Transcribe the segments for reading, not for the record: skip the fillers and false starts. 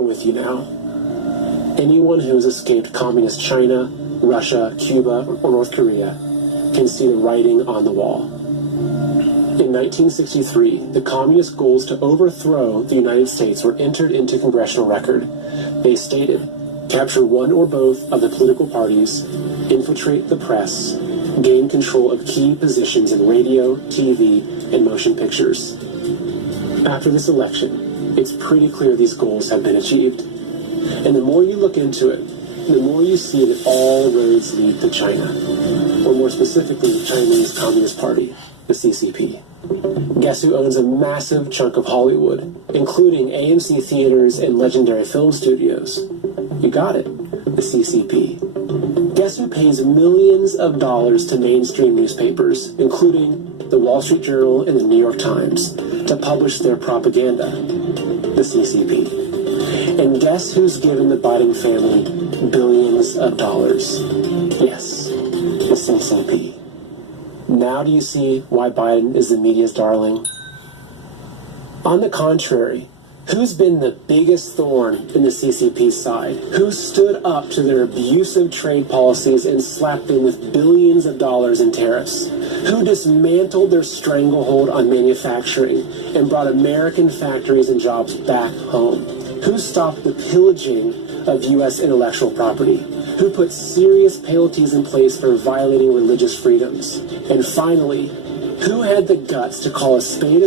with you now. Anyone who has escaped communist China, Russia, Cuba, or North Korea can see the writing on the wall. In 1963, the communist goals to overthrow the United States were entered into congressional record. They stated, capture one or both of the political parties, infiltrate the press, gain control of key positions in radio, TV, and motion pictures. After this election, it's pretty clear these goals have been achieved. And the more you look into it, the more you see that all roads lead to China, or more specifically, the Chinese Communist Party, the CCP. Guess who owns a massive chunk of Hollywood, including AMC theaters and legendary film studios? You got it, the CCP. Guess who pays millions of dollars to mainstream newspapers, including the Wall Street Journal and the New York Times, to publish their propaganda? The CCP. And guess who's given the Biden family billions of dollars? Yes, the CCP. Now do you see why Biden is the media's darling? On the contrary, who's been the biggest thorn in the CCP's side? Who stood up to their abusive trade policies and slapped them with billions of dollars in tariffs? Who dismantled their stranglehold on manufacturing and brought American factories and jobs back home? Who stopped the pillaging of U.S. intellectual property? Who put serious penalties in place for violating religious freedoms? And finally, who had the guts to call a spade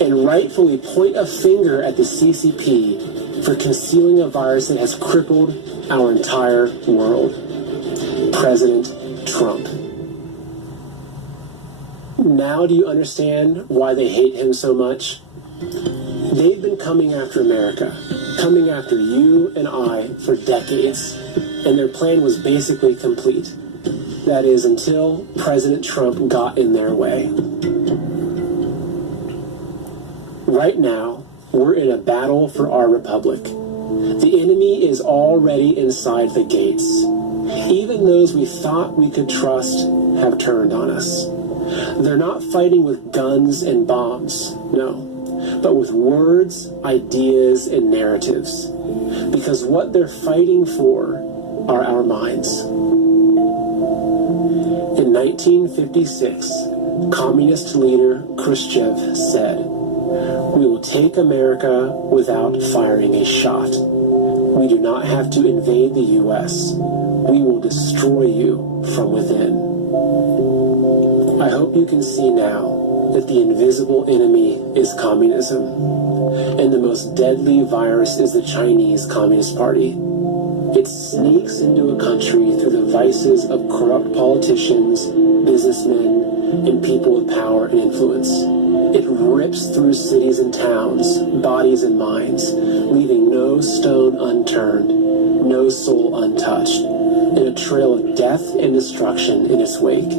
and rightfully point a finger at the CCP for concealing a virus that has crippled our entire world? President Trump. Now do you understand why they hate him so much? They've been coming after America, coming after you and I for decades, and their plan was basically complete. That is, until President Trump got in their way. Right now, we're in a battle for our republic. The enemy is already inside the gates. Even those we thought we could trust have turned on us. They're not fighting with guns and bombs, no, but with words, ideas, and narratives. Because what they're fighting for are our minds. In 1956, communist leader Khrushchev said, "We will take America without firing a shot. We do not have to invade the U.S. We will destroy you from within." I hope you can see now that the invisible enemy is communism, and the most deadly virus is the Chinese Communist Party. It sneaks into a country through the vices of corrupt politicians, businessmen, and people with power and influence. It rips through cities and towns, bodies and minds, leaving no stone unturned, no soul untouched, and a trail of death and destruction in its wake.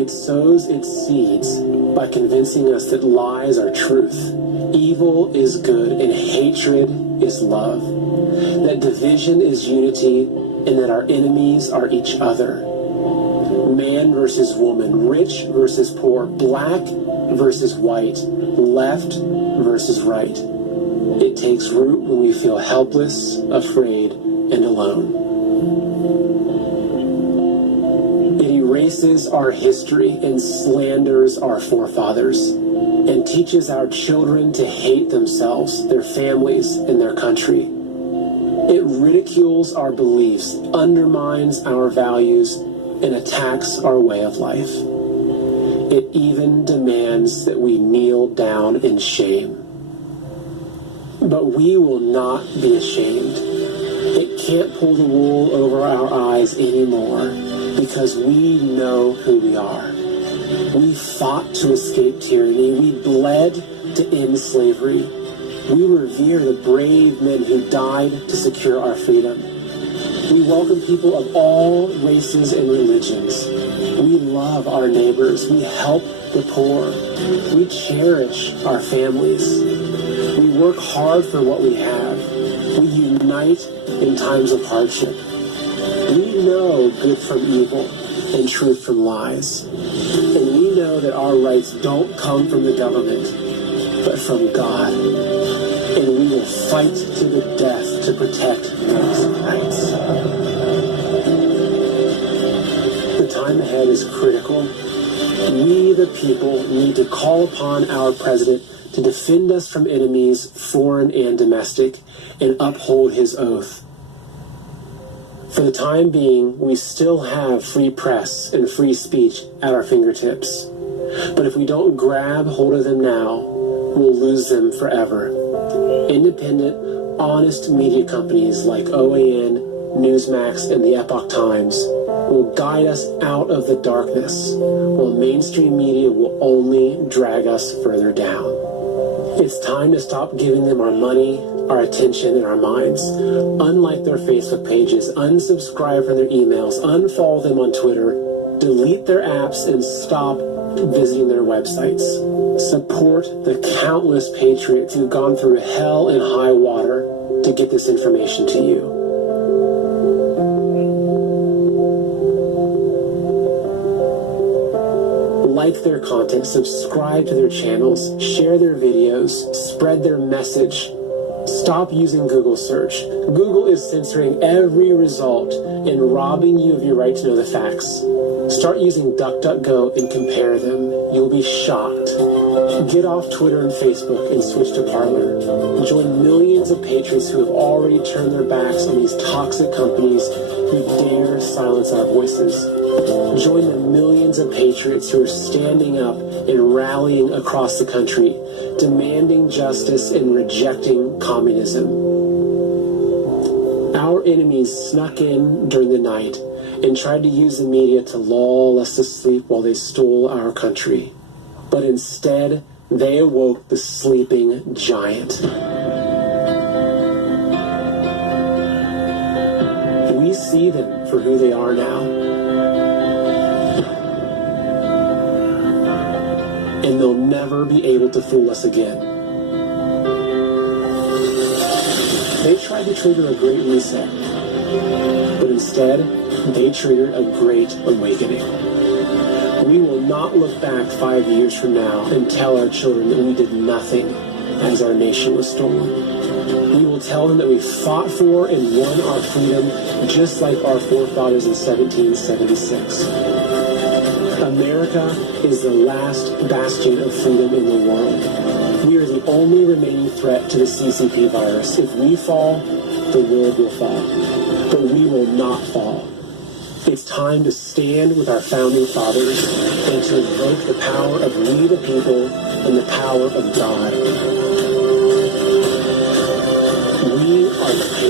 It sows its seeds by convincing us that lies are truth, evil is good, and hatred is love, that division is unity, and that our enemies are each other. Man versus woman, rich versus poor, black versus white, left versus right. It takes root when we feel helpless, afraid, and alone. It erases our history and slanders our forefathers, and teaches our children to hate themselves, their families, and their country. It ridicules our beliefs, undermines our values, and attacks our way of life. It even demands that we kneel down in shame. But we will not be ashamed. It can't pull the wool over our eyes anymore, because we know who we are. We fought to escape tyranny. We bled to end slavery. We revere the brave men who died to secure our freedom. We welcome people of all races and religions. We love our neighbors. We help the poor. We cherish our families. We work hard for what we have. We unite in times of hardship. We know good from evil and truth from lies. And we know that our rights don't come from the government, but from God. And we will fight to the death to protect those rights. The time ahead is critical. We, the people, need to call upon our president to defend us from enemies, foreign and domestic, and uphold his oath. For the time being, we still have free press and free speech at our fingertips. But if we don't grab hold of them now, we'll lose them forever. Independent, honest media companies like OAN, Newsmax, and the Epoch Times will guide us out of the darkness, while mainstream media will only drag us further down. It's time to stop giving them our money, our attention, and our minds. Unlike their Facebook pages, unsubscribe from their emails, unfollow them on Twitter, delete their apps, and stop visiting their websites. Support the countless patriots who've gone through hell and high water to get this information to you. Like their content, subscribe to their channels, share their videos, spread their message. Stop using Google search. Google is censoring every result and robbing you of your right to know the facts. Start using DuckDuckGo and compare them. You'll be shocked. Get off Twitter and Facebook and switch to Parler. Join millions of patriots who have already turned their backs on these toxic companies who dare silence our voices. Join the millions of patriots who are standing up and rallying across the country, demanding justice and rejecting communism. Our enemies snuck in during the night and tried to use the media to lull us to sleep while they stole our country. But instead, they awoke the sleeping giant. We see them for who they are now. And they'll never be able to fool us again. They tried to trigger a great reset, but instead, they triggered a great awakening. We will not look back 5 years from now and tell our children that we did nothing as our nation was stolen. We will tell them that we fought for and won our freedom just like our forefathers in 1776. America is the last bastion of freedom in the world. We are the only remaining threat to the CCP virus. If we fall, the world will fall. But we will not fall. It's time to stand with our founding fathers and to invoke the power of we the people and the power of God. We are the patriots.